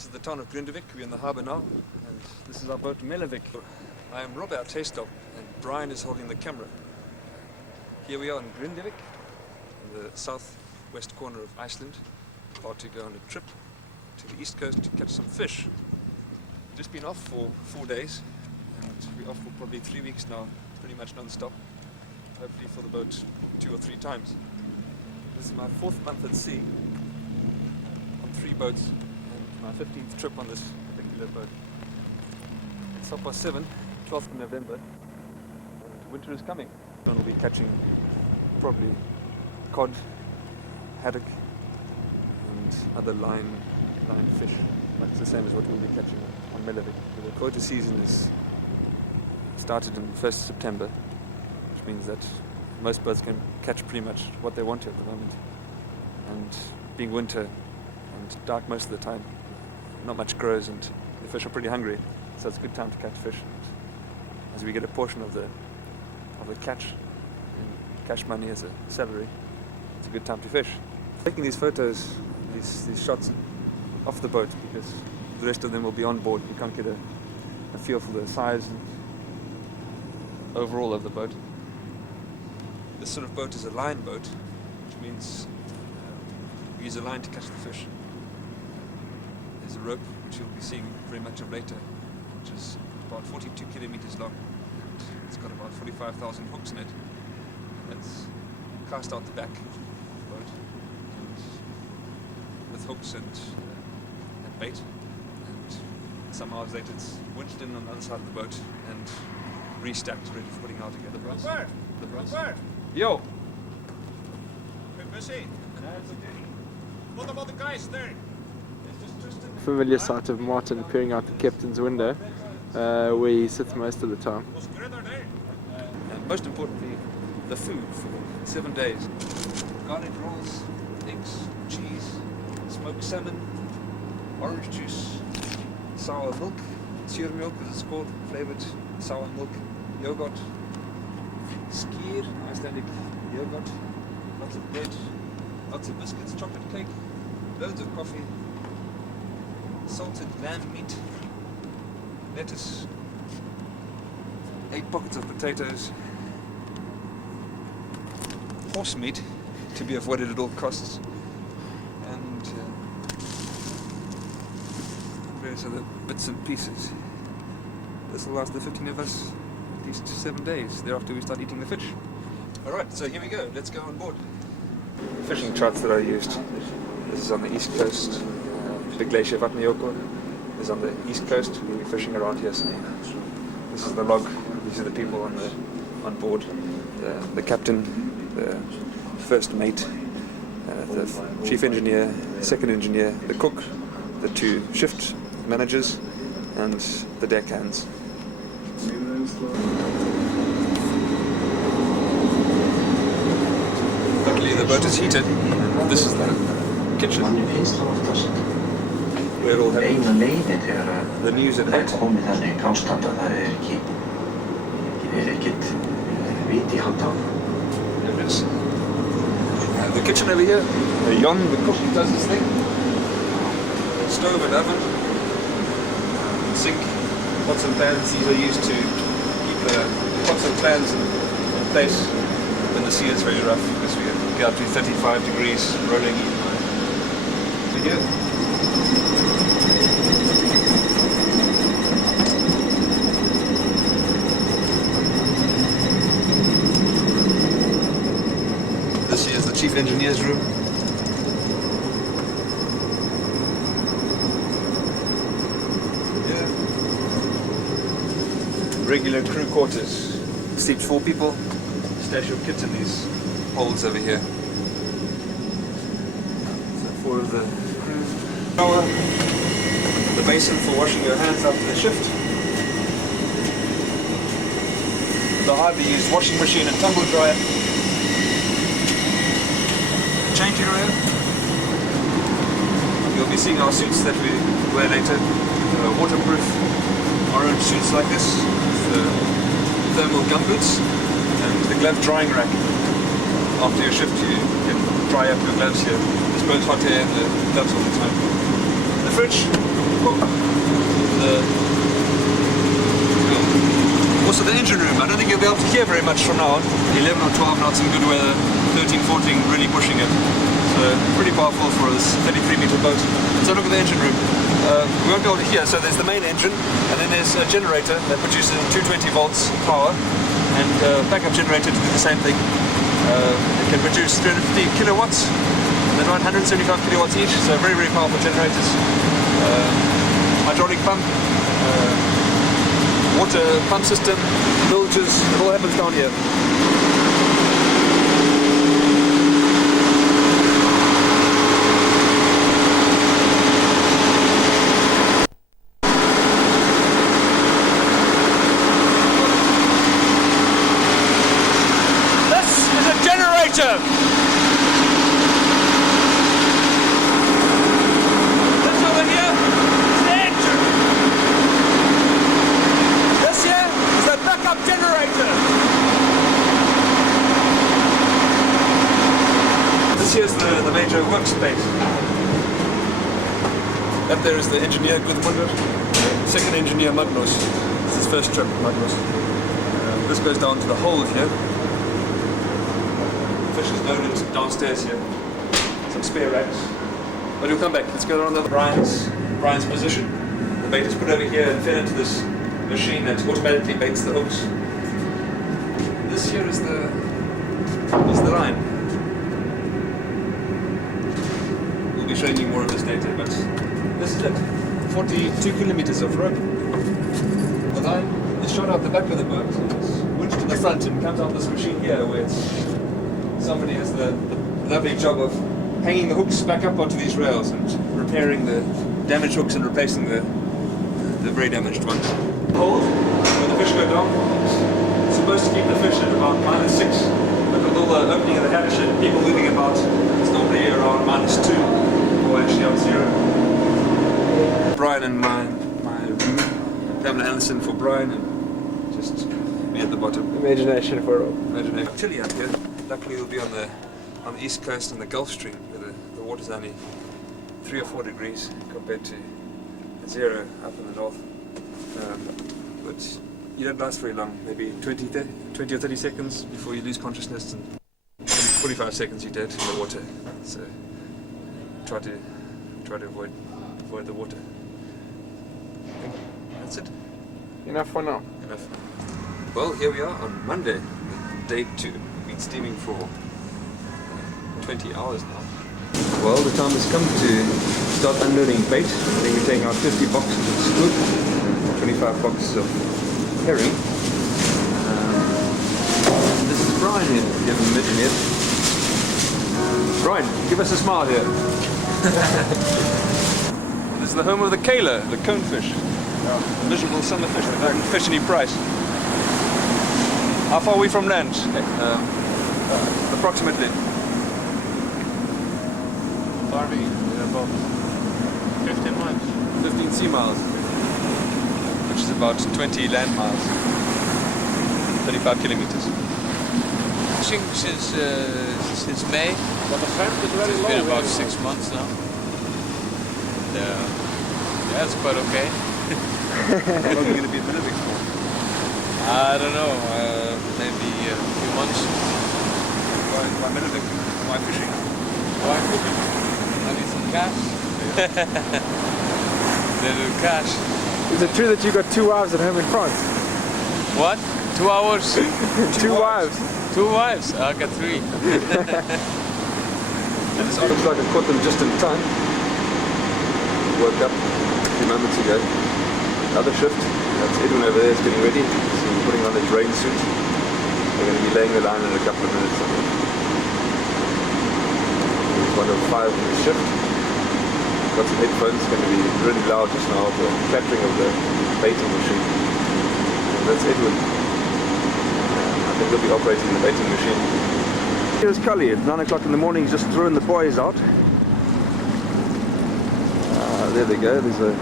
This is the town of Grindavik. We're in the harbour now, and this is our boat Melavik. I am Rob, our taste stop, and Brian is holding the camera. Here we are in Grindavik, in the southwest corner of Iceland, about to go on a trip to the east coast to catch some fish. Just been off for 4 days, and we're off for probably 3 weeks now, pretty much non-stop. Hopefully for the boat 2 or 3 times. This is my 4th month at sea, on 3 boats, and my 15th trip on this particular boat. It's 7:30, 12th of November, and winter is coming. We'll be catching probably cod, haddock, and other line fish. That's the same as what we'll be catching on Melavik. The quota season is started on 1st September, which means that most boats can catch pretty much what they want to at the moment. And being winter and dark most of the time, not much grows and the fish are pretty hungry, so it's a good time to catch fish. And as we get a portion of the catch and cash money as a salary, it's a good time to fish. Taking these photos, these shots off the boat, because the rest of them will be on board. You can't get a feel for the size and overall of the boat. This sort of boat is a line boat, which means we use a line to catch the fish. There's a rope, which you'll be seeing very much of later, which is about 42 kilometers long, and it's got about 45,000 hooks in it. And it's cast out the back of the boat, and with hooks and bait, and some hours later it's winched in on the other side of the boat and restacked, ready for putting out again. The brass. Yo! Bit busy? No, it's okay. What about the guys there? Familiar sight of Martin peering out the captain's window, where he sits most of the time. And most importantly, the food for 7 days. Garlic rolls, eggs, cheese, smoked salmon, orange juice, sour milk, skyr milk as it's called, flavoured sour milk, yogurt, skyr, Icelandic yogurt, lots of bread, lots of biscuits, chocolate cake, loads of coffee, salted lamb meat, lettuce, 8 pockets of potatoes, horse meat to be avoided at all costs, and various other bits and pieces. This will last the 15 of us at least 7 days. Thereafter we start eating the fish. Alright, so here we go. Let's go on board. Fishing charts that I used. This is on the east coast. The glacier Vatnajökull is on the east coast. We'll be fishing around here soon. This is the log. These are the people on board. The captain, the first mate, the chief engineer, second engineer, the cook, the 2 shift managers, and the deckhands. Luckily the boat is heated. This is the kitchen, where we'll have the news at night. There it is. The kitchen over here, Jon, the cook, does his thing. Stove and oven, sink, pots and pans. These are used to keep the pots and pans in place when the sea is very rough, because we get up to 35 degrees rolling. Here. This here is the chief engineer's room. Regular crew quarters. Sleeps 4 people. Stash your kit in these holes over here. So 4 of the crew. Shower. The basin for washing your hands after the shift. The hardly used washing machine and tumble dryer. Changing room. You'll be seeing our suits that we wear later. Waterproof orange suits like this. The thermal gumboots and the glove drying rack. After your shift you can dry up your gloves here. It's both hot air and the gloves all the time. The fridge, Also the engine room, I don't think you'll be able to hear very much from now on. 11 or 12 knots in good weather, 13, 14 really pushing it. So pretty powerful for this 33-meter boat. So look at the engine room. We won't be able to hear, so there's the main engine, and then there's a generator that produces 220 volts power, and a backup generator to do the same thing. It can produce 350 kilowatts, and around 175 kilowatts each, so very, very powerful generators. Hydraulic pump, water pump system, bilges, it all happens down here. This is a generator. This over here is the engine. This here is a backup generator. This here's the major workspace. Up there is the engineer Guðmundur, second engineer Magnus. This is his first trip, Magnus. This goes down to the hold here. Fish is loaded downstairs here. Some spare racks. But we'll come back. Let's go around the Brian's position. The bait is put over here and fed into this machine that automatically baits the hooks. This here is the line. We'll be showing you more of this later, but this is it. 42 kilometers of rope. The line is shot out the back of the boat, it's winched to the front and comes out this machine here where somebody has the lovely job of hanging the hooks back up onto these rails and repairing the damaged hooks and replacing the very damaged ones. Hold, where the fish go down, it's supposed to keep the fish at about -6, but with all the opening of the hatch and people moving about, it's normally around -2, or actually up 0. Brian and my room, Pamela Anderson for Brian, and just me at the bottom. Imagination for all. Imagination. Chilly up here. Luckily we'll be on the east coast on the Gulf Stream, where the water's only 3 or 4 degrees compared to 0 up in the north. But you don't last very long, maybe 20 or 30 seconds before you lose consciousness, and 45 seconds you're dead in the water. So try to avoid the water. That's it. Enough for now. Enough. Well, here we are on Monday, day 2. We've been steaming for 20 hours now. Well, the time has come to start unloading bait. I think we're taking out 50 boxes of squid, 25 boxes of herring. This is Brian here, if you haven't met him yet. Brian, give us a smile here. This is the home of the Kayla, the conefish. Miserable summer fish, they don't fish any price. How far are we from land? Approximately. Farming about 15 miles. 15 sea miles, which is about 20 land miles. 35 kilometers. Fishing since May. But the scent is very It's low. been about really 6 low. months now. And, yeah, it's quite okay. How long are you going to be in Benedict for? I don't know, maybe a few months. Why Benedict? Why fishing? Why cooking? I need some cash. Little cash. Is it true that you got 2 wives at home in France? What? 2 hours? 2 wives? 2 wives? I got 3. And this looks like I caught them just in time. Woke up a few moments ago. Another shift. That's Edwin over there is getting ready. So he's putting on his rain suit. They're going to be laying the line in a couple of minutes. He's one of 5 in his shift. Got some headphones. It's going to be really loud just now, the clattering of the baiting machine. And that's Edwin. I think he'll be operating the baiting machine. Here's Cully at 9 o'clock in the morning. He's just throwing the buoys out. There they go. There's a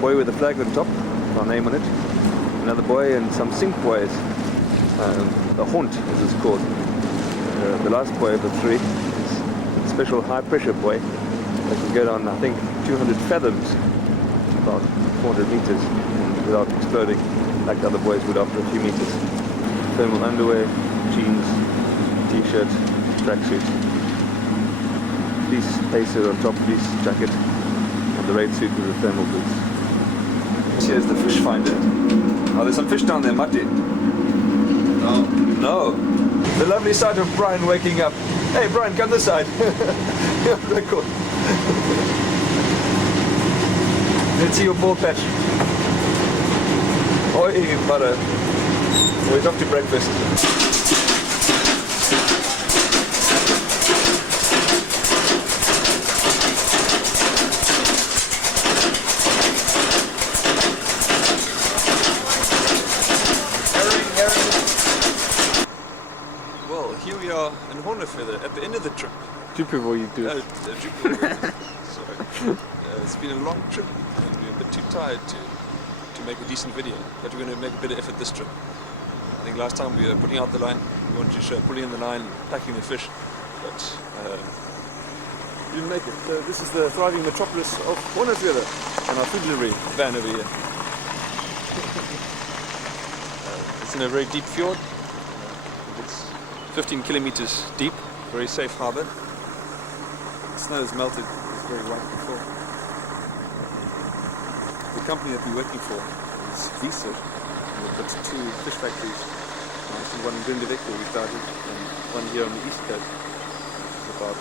buoy with a flag on top, our name on it. Another buoy and some sink buoys. A haunt, as it's called. The last buoy of the 3 is a special high pressure buoy that can go down, I think, 200 fathoms. 400 meters without exploding like the other boys would after a few meters. Thermal underwear, jeans, t-shirt, tracksuit, fleece pacer on top, fleece jacket, and the rain suit with the thermal boots. Here's the fish finder. Oh, there's some fish down there, Matti. No. No. The lovely sight of Brian waking up. Hey Brian, come this side. You're on record. Let's see your ball patch. Oi, butter. We're off to breakfast. Well, here we are in Hornefeather at the end of the trip. Jupiter, you do. Sorry. It's been a long trip and we're a bit too tired to make a decent video, but we're going to make a bit of effort this trip. I think last time we were putting out the line, we wanted to show pulling in the line, packing the fish, but we didn't make it. So this is the thriving metropolis of Hornefeather and our food delivery van over here. It's in a very deep fjord. It's 15 kilometers deep, very safe harbour. The snow has melted, it's very white before. The company that we're working for is Visa. We've got 2 fish factories. One in Grindavik where we started, and one here on the east coast. It's about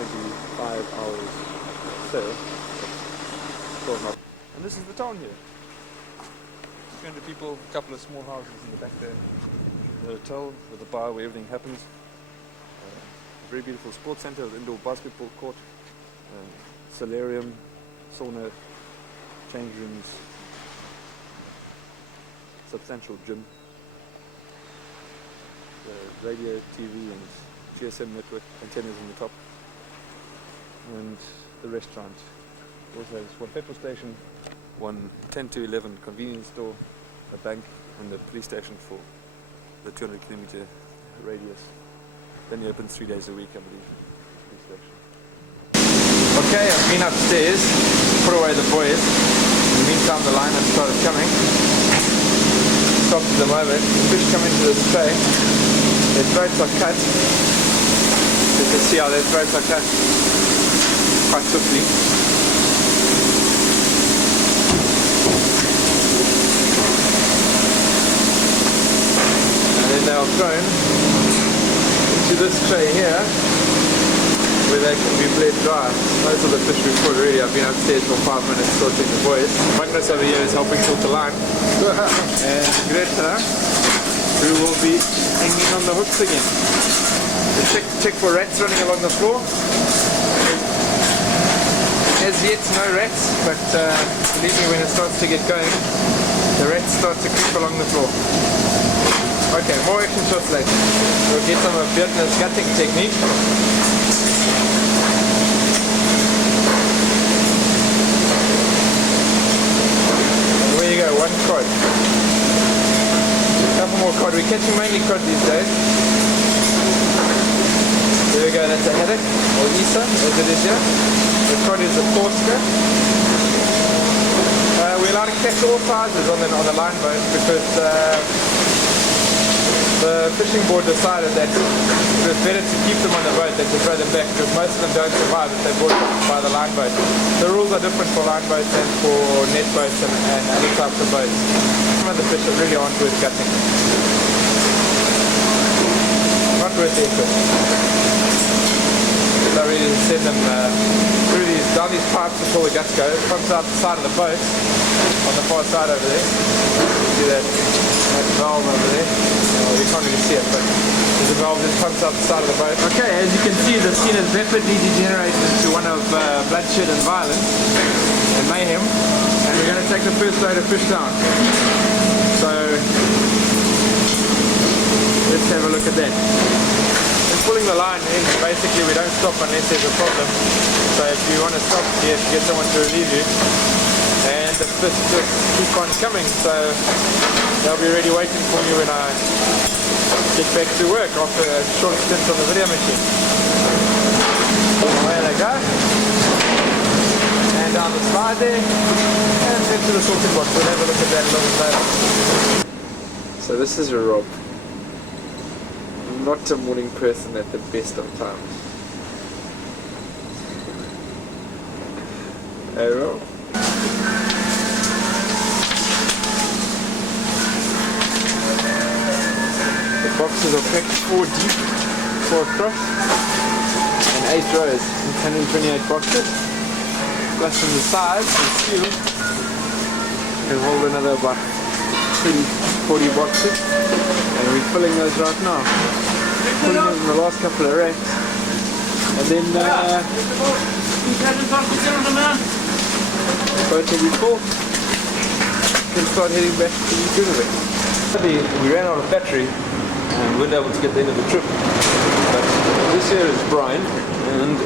25 hours sail. 12 knots. And this is the town here. 300 people, a couple of small houses in the back there. The hotel with the bar where everything happens. A very beautiful sports centre with indoor basketball court, solarium, sauna, change rooms, substantial gym, radio, TV and GSM network antennas on the top, and the restaurant. Also has one petrol station, one 10 to 11 convenience store, a bank and a police station for the 200 kilometer radius. Then he opens 3 days a week, I believe. Police station. Okay, I've been upstairs, put away the buoys. In the meantime the line has started coming. Stopped at the moment. Fish come into this tray. Their throats are cut. You can see how their throats are cut quite swiftly. And then they are thrown into this tray here, where they can be bled dry. Most of the fish we've caught already. I've been upstairs for 5 minutes sorting the buoys. Magnus over here is helping sort the line. And Greta, who will be hanging on the hooks again. Check for rats running along the floor. As yet, no rats, but believe me, when it starts to get going, the rats start to creep along the floor. Okay, more action shots later. We'll get some of Björn's gutting technique. There you go, one cod. A couple more cod. We're catching mainly cod these days. There we go, that's a haddock, or Isa, as it is here. The cod is a Torska. We're allowed to catch all sizes on the line boat because the fishing board decided that it was better to keep them on the boat than to throw them back because most of them don't survive if they're brought by the line boat. The rules are different for line boats and for net boats and other types of boats. Some of the fish really aren't worth gutting. Not worth the effort. I really send them through down these pipes until the guts go. It comes out the side of the boat on the far side over there. See that valve over there? Well, you can't really see it, but there's a valve that comes out the side of the boat. Okay, as you can see, the scene has rapidly degenerated into one of bloodshed and violence and mayhem, and we're going to take the first load of fish down. So let's have a look at that. Pulling the line in, basically we don't stop unless there's a problem. So if you want to stop, you have to get someone to relieve you. And the fish just keep on coming, so they'll be ready waiting for you when I get back to work after a short stint on the video machine. Away they go. And down the slide there and head to the sorting box. We'll have a look at that a little later. So this is Rob. Not a morning person at the best of times. Hey Rob. The boxes are packed 4 deep, 4 across, and 8 rows, 128 boxes. Plus on the sides, the steel can hold another about 40 boxes, and we're filling those right now. Putting them in the last couple of racks, and then boat will be full. Can start heading back to Grindavik. We ran out of battery and weren't able to get the end of the trip. But this here is Brian, and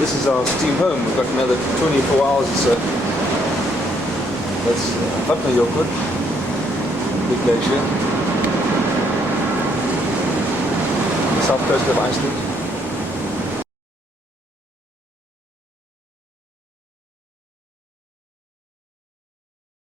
this is our steam home. We've got another 24 hours or so. That's Vatnajökull, big glacier, south coast of Iceland.